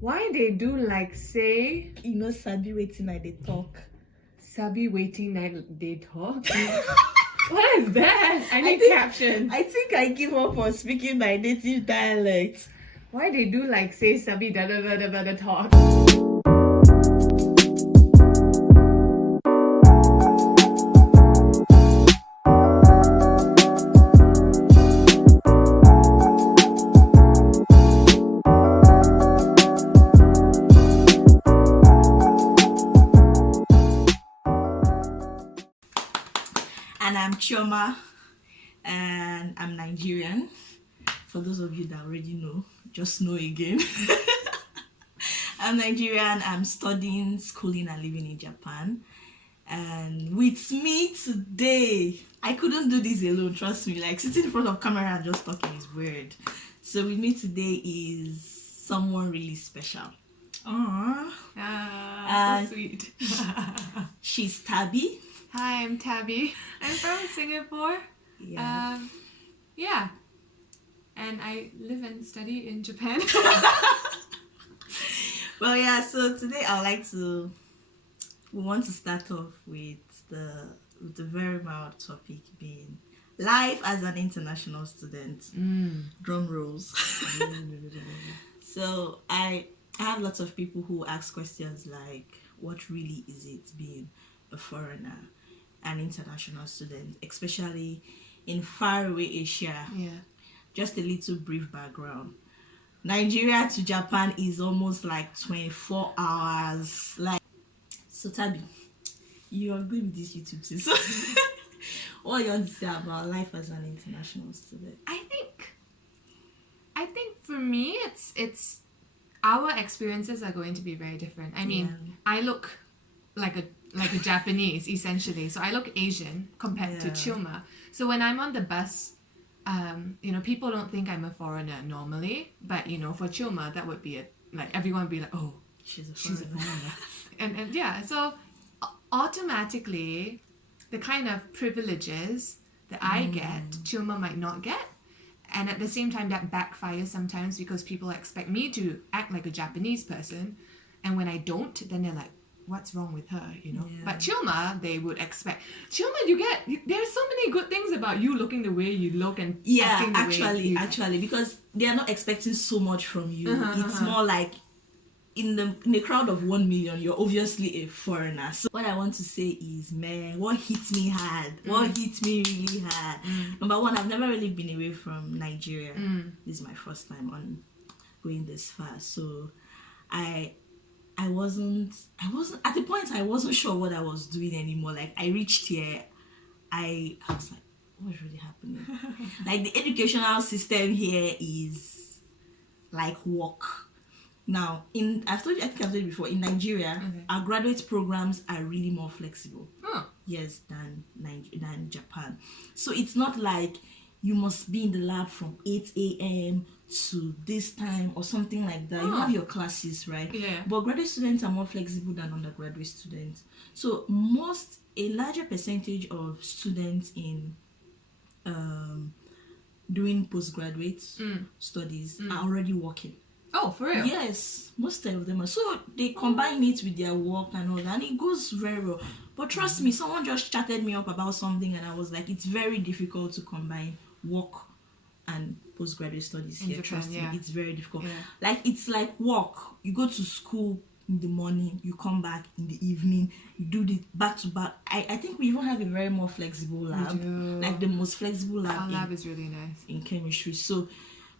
Why they do like say Sabi waiting I they talk. Sabi waiting that they talk? What is that? I need captions. I think I give up on speaking my native dialect. Why they do like say Sabi da da da da da da talk? And I'm Chioma, and I'm Nigerian. For those of you that already know, just know again. I'm Nigerian. I'm studying, schooling, and living in Japan. And with me today, I couldn't do this alone, trust me. Like sitting in front of camera and just talking is weird. So with me today is someone really special. So sweet. She's Tabby. Hi, I'm Tabby. I'm from Singapore. Yeah. Yeah. And I live and study in Japan. Well, yeah, so today we want to start off with the very mild topic being life as an international student. Drum rolls. So I have lots of people who ask questions like, what really is it being a foreigner, an international student, especially in faraway Asia? Yeah. Just a little brief background. Nigeria to Japan is almost like 24 hours. So Tabi, you agree with this YouTube thing. So what do you want to say about life as an international student? I think for me it's our experiences are going to be very different. I mean, I look like a Japanese essentially. So I look Asian compared to Chioma. So when I'm on the bus, people don't think I'm a foreigner normally, but for Chioma that would be everyone would be like, oh, She's a foreigner. and yeah, so automatically the kind of privileges that I get, Chioma might not get. And at the same time that backfires sometimes because people expect me to act like a Japanese person, and when I don't, then they're like, what's wrong with her, But Chioma, they would expect, Chioma, there's so many good things about you looking the way you look and acting the way you actually, because they are not expecting so much from you. It's more like in the crowd of 1 million, you're obviously a foreigner. So what I want to say is, man, what hit me hard? What hit me really hard? Number one, I've never really been away from Nigeria. This is my first time on going this far. So I wasn't at the point I wasn't sure what I was doing anymore. Like I reached here, I was like, what's really happening? Like the educational system here is like work. Now, I think I've told you before, in Nigeria, our graduate programs are really more flexible. Yes, than Japan. So it's not like you must be in the lab from 8 a.m. to this time or something like that. You have your classes, right? Yeah. But graduate students are more flexible than undergraduate students. So a larger percentage of students in doing postgraduate studies are already working. Oh, for real? Yes, most of them are. So they combine it with their work and all that, and it goes very well. But trust me, someone just chatted me up about something, and I was like, it's very difficult to combine work and postgraduate studies here. Japan, Trust me, it's very difficult. Yeah. Like it's like work. You go to school in the morning, you come back in the evening, you do the back to back. I think we even have a very more flexible lab, like the most flexible lab. Our lab is really nice in chemistry. So.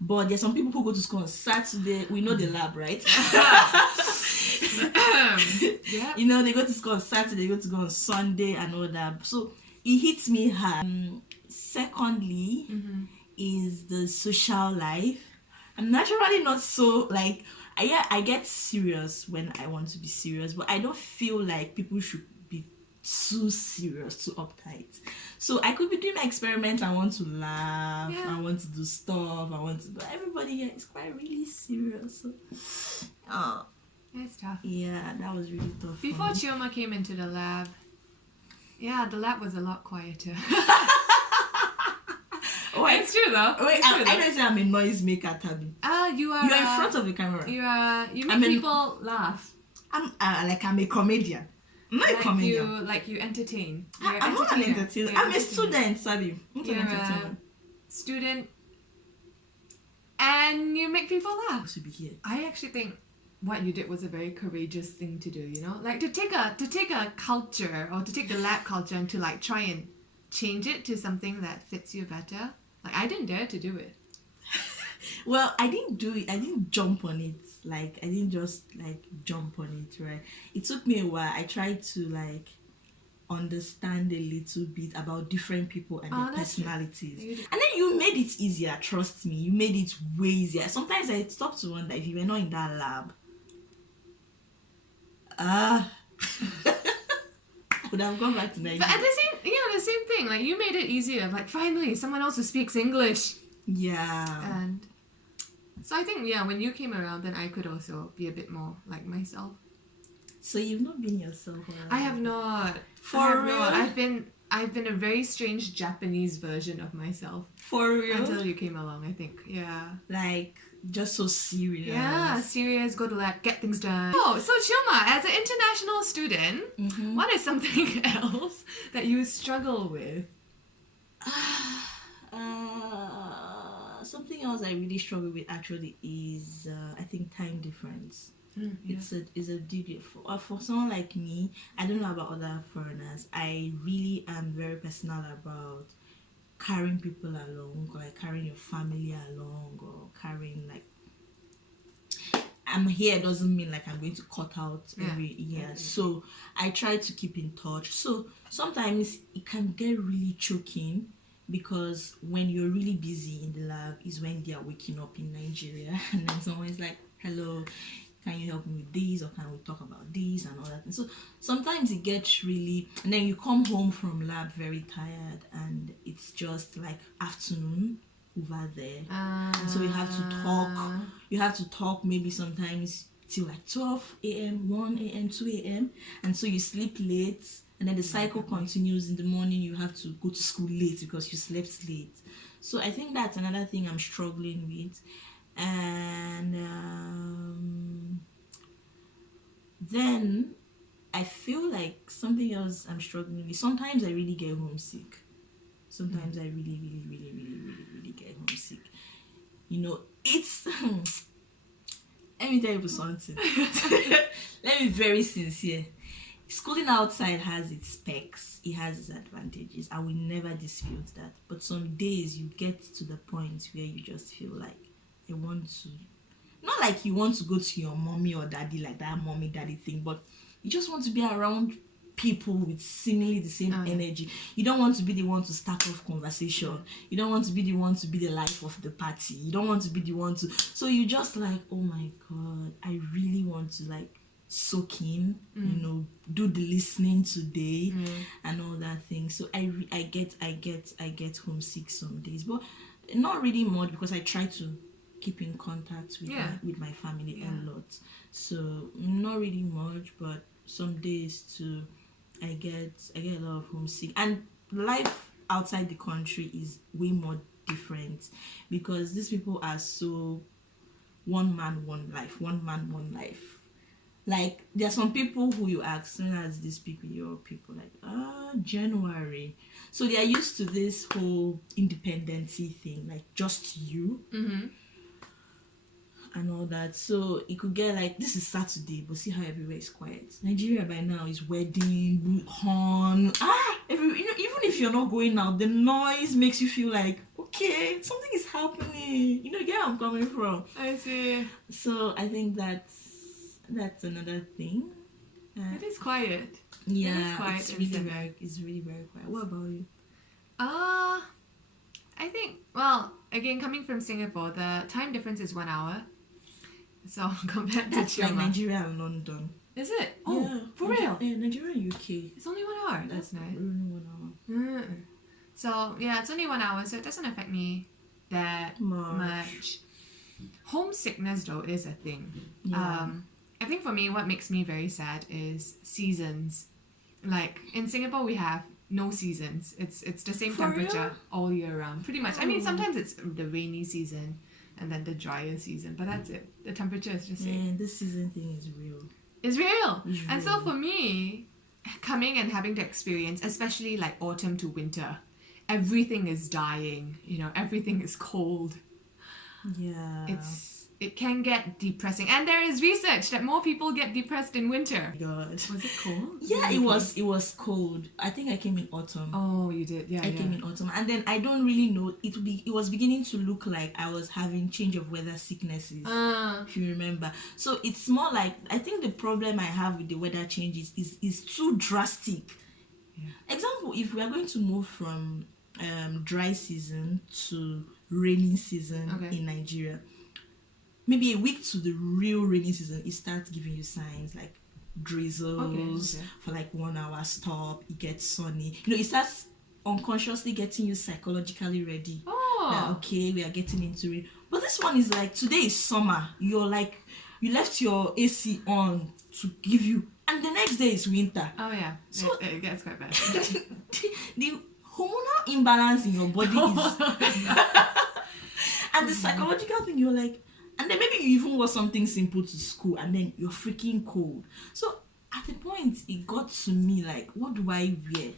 But there's some people who go to school on Saturday. We know the lab, right? Yeah. They go to school on Saturday, they go to school on Sunday and all that. So it hits me hard. Secondly, is the social life. I'm naturally not so like I get serious when I want to be serious, but I don't feel like people should be too serious, too uptight. So I could be doing my experiments. I want to laugh. I want to do stuff. But everybody here is quite really serious. So, it's tough. Yeah, that was really tough. Before Chioma came into the lab, the lab was a lot quieter. Wait, It's true though. wait, It's true, I though. don't say I'm a noise maker, Tabby. You are. You're in front of the camera. You make I'm people laugh. I'm a comedian. I'm not a comedian. You entertain. I'm not an entertainer. You're I'm a entertainer. student, Sabi. I'm not an You're entertainer. a student, and you make people laugh. To be here. I actually think what you did was a very courageous thing to do. You know, like to take a culture or to take the lab culture and to like try and change it to something that fits you better. Like I didn't dare to do it. Well, I didn't do it. I didn't jump on it. Like I didn't just like jump on it, right? It took me a while. I tried to like understand a little bit about different people and their that's true. personalities. You did. And then you made it easier, trust me. You made it way easier. Sometimes I stop to wonder if you were not in that lab. I would have gone back to Nigeria. But at the same thing. Like you made it easier. Like finally, someone else who speaks English. Yeah. And so I think when you came around, then I could also be a bit more like myself. So you've not been yourself. I have not. For I have real? not. I've been a very strange Japanese version of myself For real? until you came along. I think. Yeah. Like just so serious. Yeah, serious, go to lab, get things done. Oh, so Chioma, as an international student, what is something else that you struggle with? Something else I really struggle with actually is I think time difference. It's a deal for someone like me. I don't know about other foreigners. I really am very personal about carrying people along, or like carrying your family along, or carrying like I'm here doesn't mean like I'm going to cut out every year. So I try to keep in touch. So sometimes it can get really choking because when you're really busy in the lab is when they are waking up in Nigeria and then someone's like, hello, can you help me with this, or can we talk about this and all that. And so sometimes it gets really, and then you come home from lab very tired and it's just like afternoon over there, and so you have to talk maybe sometimes till like 12 a.m 1 a.m 2 a.m, and so you sleep late, and then the cycle continues. In the morning you have to go to school late because you slept late. So I think that's another thing I'm struggling with. And then I feel like something else I'm struggling with. Sometimes I really get homesick. Sometimes I really get homesick. You know, it's let me tell you something. Let me be very sincere. Schooling outside has its specs, it has its advantages. I will never dispute that. But some days you get to the point where you just feel like I want to, not like you want to go to your mommy or daddy, like that mommy daddy thing, but you just want to be around people with seemingly the same energy. You don't want to be the one to start off conversation. You don't want to be the one to be the life of the party. You don't want to be the one to, so you just like, oh my god, I really want to like soak in, you know, do the listening today and all that thing. So I get homesick some days, but not really much because I try to keep in contact with my family a lot. So not really much, but some days too I get a lot of homesick. And life outside the country is way more different because these people are so one man one life. Like there are some people who you ask, when as they speak with your people, like January, so they are used to this whole independency thing, like just you and all that. So it could get like, this is Saturday, but see how everywhere is quiet. Nigeria by now is wedding, horn, even if you're not going out, the noise makes you feel like, okay, something is happening. You know, where I'm coming from. I see. So I think that's another thing. It is quiet. Yeah, it is quiet. It's really very quiet. What about you? I think, well, again, coming from Singapore, the time difference is 1 hour. So compared to That's like Chioma. Nigeria and London. Is it? Oh, Yeah, for real? Yeah, Nigeria and UK. It's only 1 hour. That's nice. Only 1 hour. So yeah, it's only 1 hour, so it doesn't affect me that much. Homesickness though is a thing. Yeah. I think for me, what makes me very sad is seasons. Like in Singapore, we have no seasons. It's the same For temperature real? all year round, pretty much. I mean, sometimes it's the rainy season and then the drier season, but that's it. The temperature is just same. Man, this season thing is real. It's real. It's And so real. for me, coming and having to experience, especially like autumn to winter, everything is dying. You know, everything is cold. Yeah. It can get depressing, and there is research that more people get depressed in winter. God. Was it cold? Yeah, it was cold. I think I came in autumn. Oh, you did, yeah. I came in autumn, and then I don't really know. It was beginning to look like I was having change of weather sicknesses. If you remember, so it's more like, I think the problem I have with the weather changes is too drastic. Yeah. Example: if we are going to move from dry season to rainy season in Nigeria, maybe a week to the real rainy season, it starts giving you signs like drizzles for like 1 hour stop, it gets sunny. You know, it starts unconsciously getting you psychologically ready. That, okay, we are getting into it. But this one is like, today is summer. You're like, you left your AC on to give you, and the next day is winter. Oh yeah, So it gets quite bad. the hormonal imbalance in your body is and the psychological thing, you're like, and then maybe you even wore something simple to school and then you're freaking cold. So at the point it got to me like, what do I wear?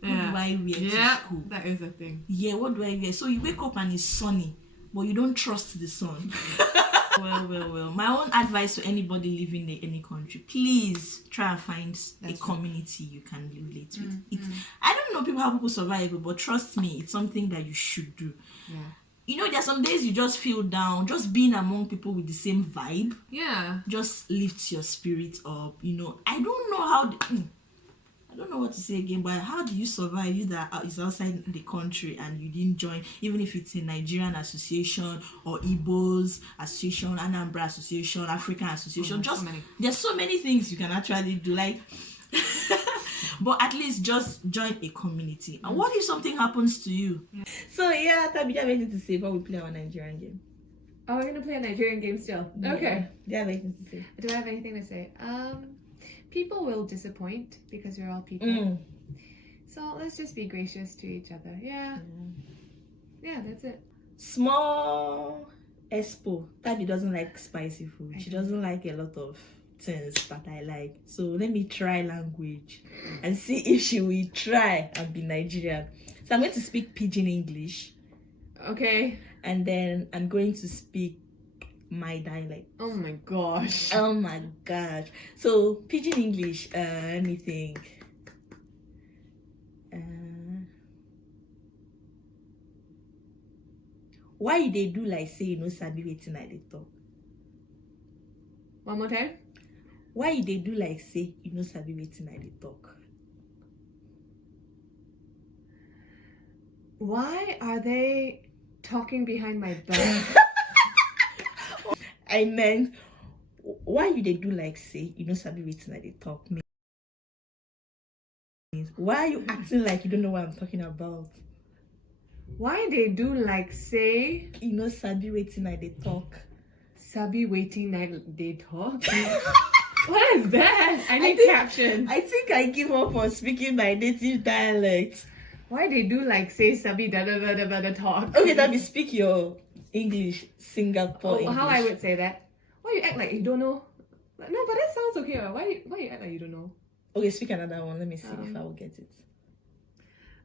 What do I wear to school? That is a thing. Yeah, what do I wear? So you wake up and it's sunny, but you don't trust the sun. Well. My own advice to anybody living in any country: please try and find a community you can relate with. I don't know how people survive, but trust me, it's something that you should do. Yeah. You know, there's some days you just feel down. Just being among people with the same vibe, just lifts your spirit up. You know, I don't know how. I don't know what to say again, but how do you survive? You that is outside the country and you didn't join, even if it's a Nigerian association or Igbo's association, Anambra association, African association. There's so many things you can actually do. Like, but at least just join a community. And what if something happens to you? So yeah, Tabi, do you have anything to say before we play our Nigerian game? Oh, we're gonna play a Nigerian game still. Yeah. Okay. Do you have anything to say? Do I have anything to say? People will disappoint because we're all people. So let's just be gracious to each other. Yeah, that's it. Small expo. Tabi doesn't like spicy food. She doesn't like a lot of things that I like. So let me try language and see if she will try and be Nigerian. So I'm going to speak pidgin English. Okay. And then I'm going to speak my dialect. Oh my gosh. Oh my gosh. So pidgin English, let me think. Why they do like say you know sabi wetin I dey talk? One more time. Why they do like say you know sabi wetin I dey talk? Why are they talking behind my back? I meant, why you they do like say you know sabi wetin I dey talk? Means why are you acting like you don't know what I'm talking about? Why they do like say You know sabi wetin I dey talk? sabi waiting they talk? What is that? I need captions. I think I give up on speaking my native dialect. Why they do like say sabi da da da da da da talk? Okay, Tabi, speak your English, Singapore English. How I would say that? Why you act like you don't know? No, but that sounds okay. Right? Why you act like you don't know? Okay, speak another one. Let me see if I will get it.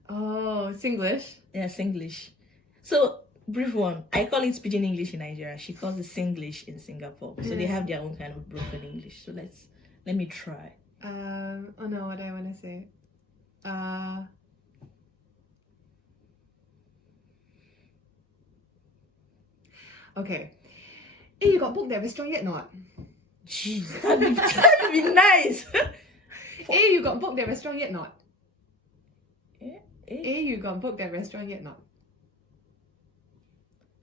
Oh, Singlish. Yeah, Singlish. So, brief one. I call it pidgin English in Nigeria. She calls it Singlish in Singapore. So they have their own kind of broken English. So let me try. Oh no, what do I want to say? Okay. Hey, you got booked that restaurant yet not? Jeez, that'd be nice. Hey, you got booked that restaurant yet not? Eh? Hey, you got booked that restaurant yet not?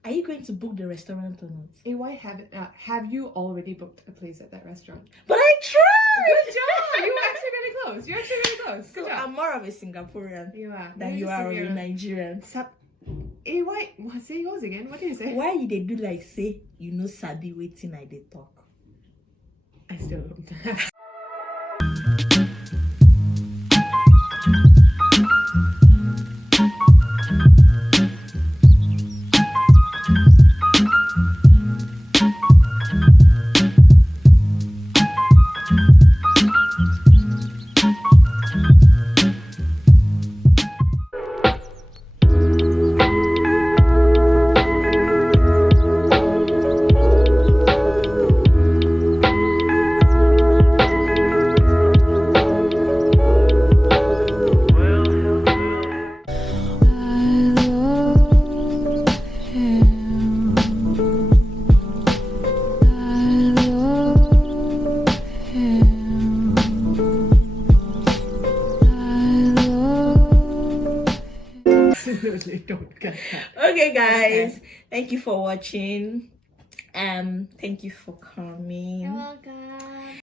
Are you going to book the restaurant or not? Hey, why have you already booked a place at that restaurant? But I tried! Good job! You were actually really close. You're actually really close. Good So job. I'm more of a Singaporean You are. than you are a Nigerian. Hey, why? Say yours again. What did you say? Why you they do like say you know sabi wetin I dey talk? I still don't. Absolutely don't get that. Okay, guys. Thank you for watching. Thank you for coming. You're welcome.